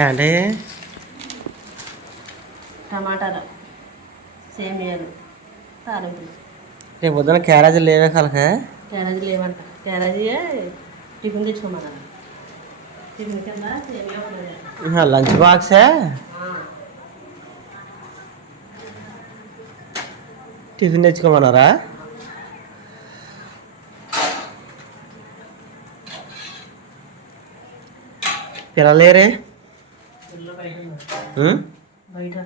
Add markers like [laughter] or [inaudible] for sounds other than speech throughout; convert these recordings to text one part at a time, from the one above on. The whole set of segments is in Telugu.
ఏంటి టమాటాలు. సేమియాలు తాలింపులు. రేపు పొద్దున క్యారేజీలు లేవే కలక? క్యారేజీ లేవంట. క్యారేజీ టిఫిన్ తెచ్చుకోమన్నారు. టిఫిన్ కింద సేమియా ఉండదు లంచ్ బాక్సే? టిఫిన్ తెచ్చుకోమన్నారా? పిల్లలేరే ఇల్లు బయట ఉన్నారు. ఉం? బయట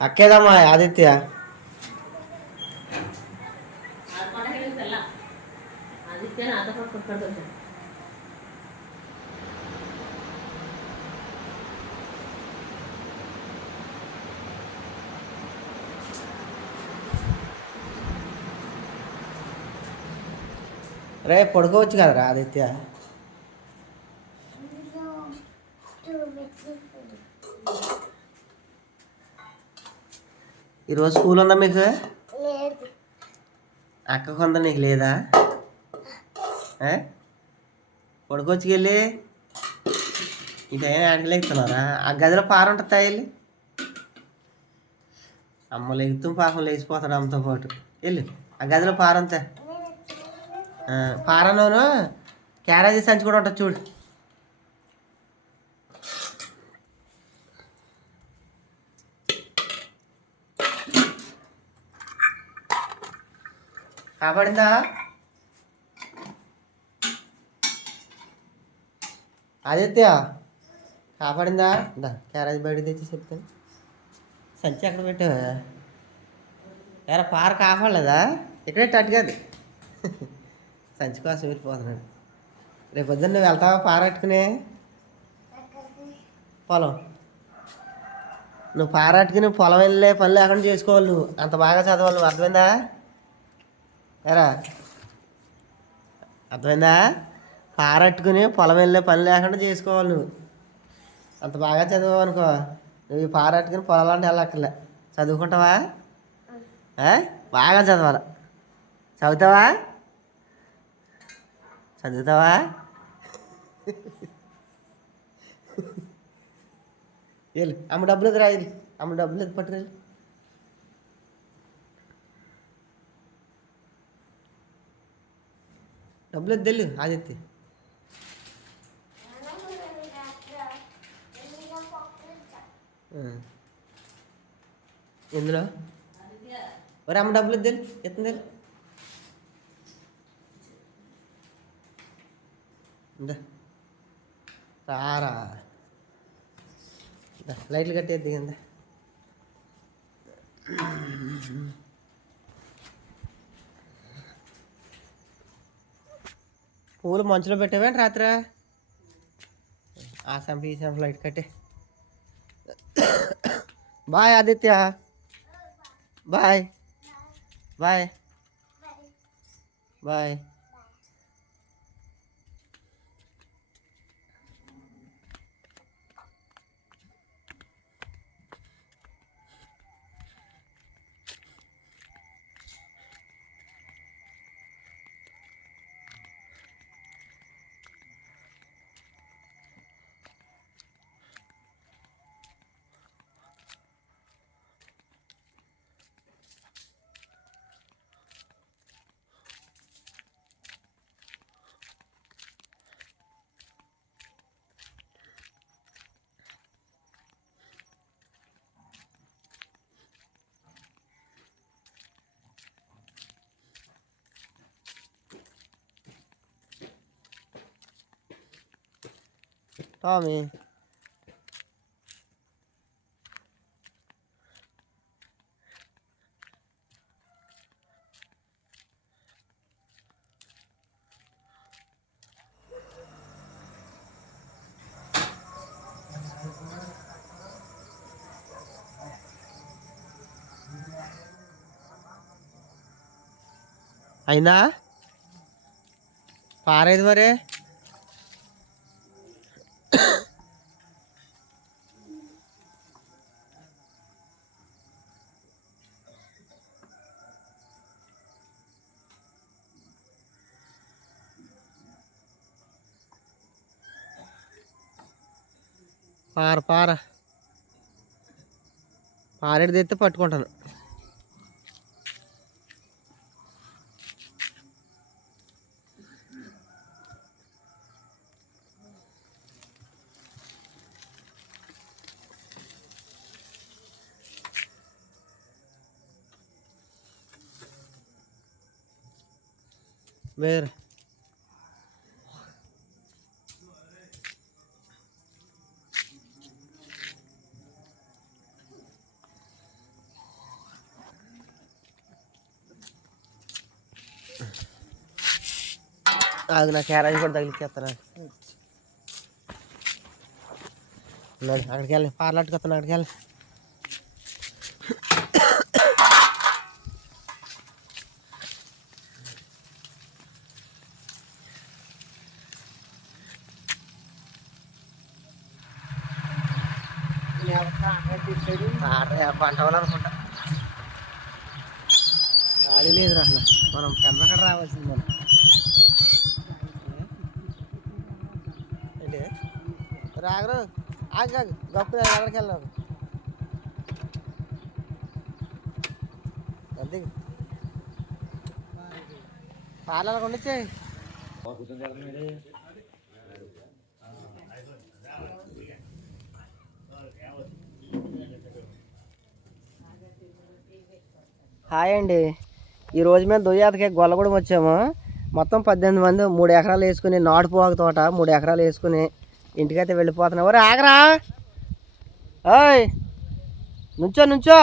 అక్కేదమ్మా ఆదిత్య ఆదిత్య రే పడుకోవచ్చు కదరా ఆదిత్య? ఈరోజు స్కూల్ ఉందా మీకు? అక్క కొంద నీకు లేదా? ఏ? పడుకోవచ్చు వెళ్ళి ఇదేం ఆ గదిలో పార ఉంటుందా వెళ్ళి? అమ్మ లెగుతూ పాపం లేచిపోతాడు అమ్మతో పాటు. వెళ్ళి. ఆ గదిలో పార అంతా పారలోను క్యారేజీ సంచి కూడా ఉంటుంది చూడు. కాబడిందా ఆదిత్య కాపాడిందా? దా క్యారేజ్ బయట తెచ్చి చెప్తాను. సంచి ఎక్కడ పెట్టావా? ఎరా పార కాపాడలేదా? ఇక్కడే టట్టుగాది సంచి కోసం వెళ్ళిపోతున్నాడు. రేపు పొద్దున్న నువ్వు వెళ్తావా పారాట్టుకుని పొలం. నువ్వు పారాట్టుకుని పొలం వెళ్ళే పనులు లేకుండా చేసుకోవాలి నువ్వు. అంత బాగా చదవాలి నువ్వు. అర్థమైందా? ఎరా అర్థమైందా? పారట్టుకుని పొలం వెళ్ళే పని లేకుండా చేసుకోవాలి నువ్వు. అంత బాగా చదివావు అనుకో. నువ్వు ఈ పారట్టుకుని పొలాలంటే వెళ్ళక్కర్లే. చదువుకుంటావా? బాగా చదవాలి. చదువుతావా? చదువుతావా? వెళ్ళు. అమ్మ డబ్బులు ఎదురా వెళ్ళి అమ్మ డబ్బులు ఎదు పట్టుకెళ్ళి. డబ్బులు ఎద్దు వెళ్ళు. ఆదిత్య ఎందులో ఒరే అమ్మ డబ్బులు ఇద్దరు ఎత్తుంది ఇందా. రారా లైట్లు కట్టేద్ది కింద పూలు మంచులో పెట్టావేంటి రాత్రి? ఆ సంపి ఈ సంపి లైట్ కట్టే. [coughs] Bye Aditya. Bye. Bye. Bye. 다음에 అయినా పారేది మరే పార పార పారేది తెస్తే పట్టుకుంటాను వేరు ఆగు నా క్యారేజ్ కూడా తగిలిచ్చేస్తాను. అక్కడికి వెళ్ళి పార్లట్కి వస్తాను అక్కడికి వెళ్ళి. పంట అనుకుంటా గాడి లేదు అసలు మనం పెద్దక్కడ రావాల్సింది. మనం ఏంటి రాగరు. ఆగు ఆగు. గప్పు ఎక్కడికి వెళ్ళావు అంతే. పాలలో కొండిచ్చే. హాయ్ అండి. ఈరోజు మేము దొయ్యాతకి గొల్లగూడెం వచ్చాము. మొత్తం పద్దెనిమిది మంది మూడు ఎకరాలు వేసుకుని నాటుపోక తోట మూడు ఎకరాలు వేసుకుని ఇంటికైతే వెళ్ళిపోతున్నావు. ఒరే ఆగరా. ఓయ్ నుంచో నుంచో.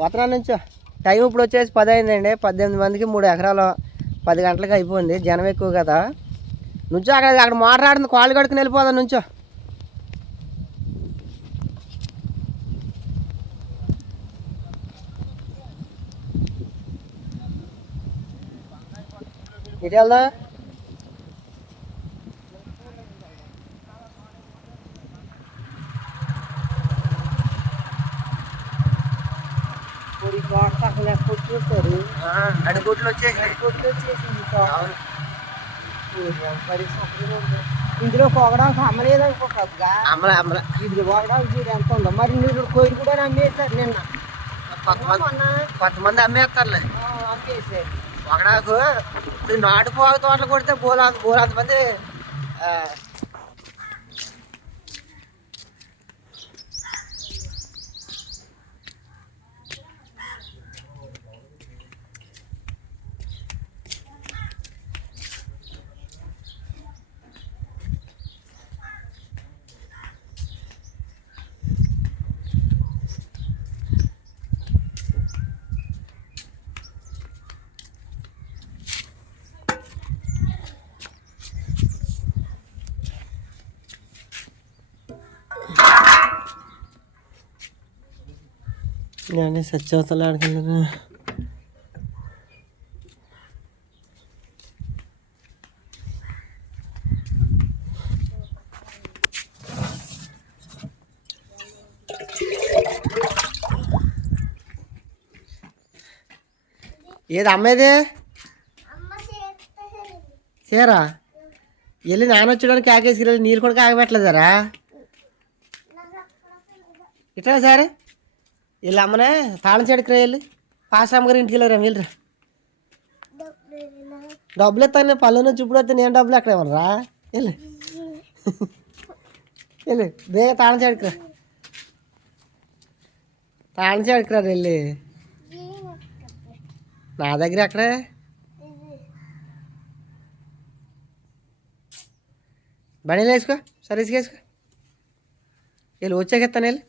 వతనా నుంచో. టైం ఇప్పుడు వచ్చేసి పది అయిందండి పద్దెనిమిది మందికి మూడు ఎకరాలు పది గంటలకు అయిపోయింది. జనం ఎక్కువ కదా. నుంచో అక్కడ అక్కడ మాట్లాడుతుంది. కాళ్ళు కడుకుని వెళ్ళిపోదా నుంచో. ఇటు వెళ్దాం. అడుగుట్లు వచ్చేసి ఇందులో పొగడానికి అమ్మలేదు అనుకోగా అమ్మల అమ్మల. ఇది పొగడానికి చూడు ఎంత ఉందో. మరి మీరు కోయిలు కూడా అమ్మేశారు నిన్న. కొంతమంది కొంతమంది అమ్మేస్తారులే. ఆ, అమ్మేశారు. ఒకడాకు నాటు పోగ తోటలు కొడితే బోలా బోలాంత మంది ఆ, నేను సత్యవతలు ఆడుకెళ్ళాను ఏది అమ్మేది సేరా వెళ్ళి నాన్న వచ్చడానికి కాకేసి నీళ్ళు కూడా ఆగబెట్టలేదారా ఇట్లా సరే. వీళ్ళు అమ్మనే తాళం చెడుకు వెళ్ళి పాస్టమ్ గారి ఇంటికి వెళ్ళారా వీళ్ళరా డబ్బులు ఎత్తాను పళ్ళు నుంచి ఇప్పుడు వస్తే నేను డబ్బులు ఎక్కడ ఇవ్వరా వెళ్ళు వెళ్ళు బేగ తాళం చెడుకురా తాళం చెడుకురా వెళ్ళి నా దగ్గర ఎక్కడే బండిలో వేసుకో సరే వేసుకో వెళ్ళి వచ్చాక ఇస్తాను వెళ్ళి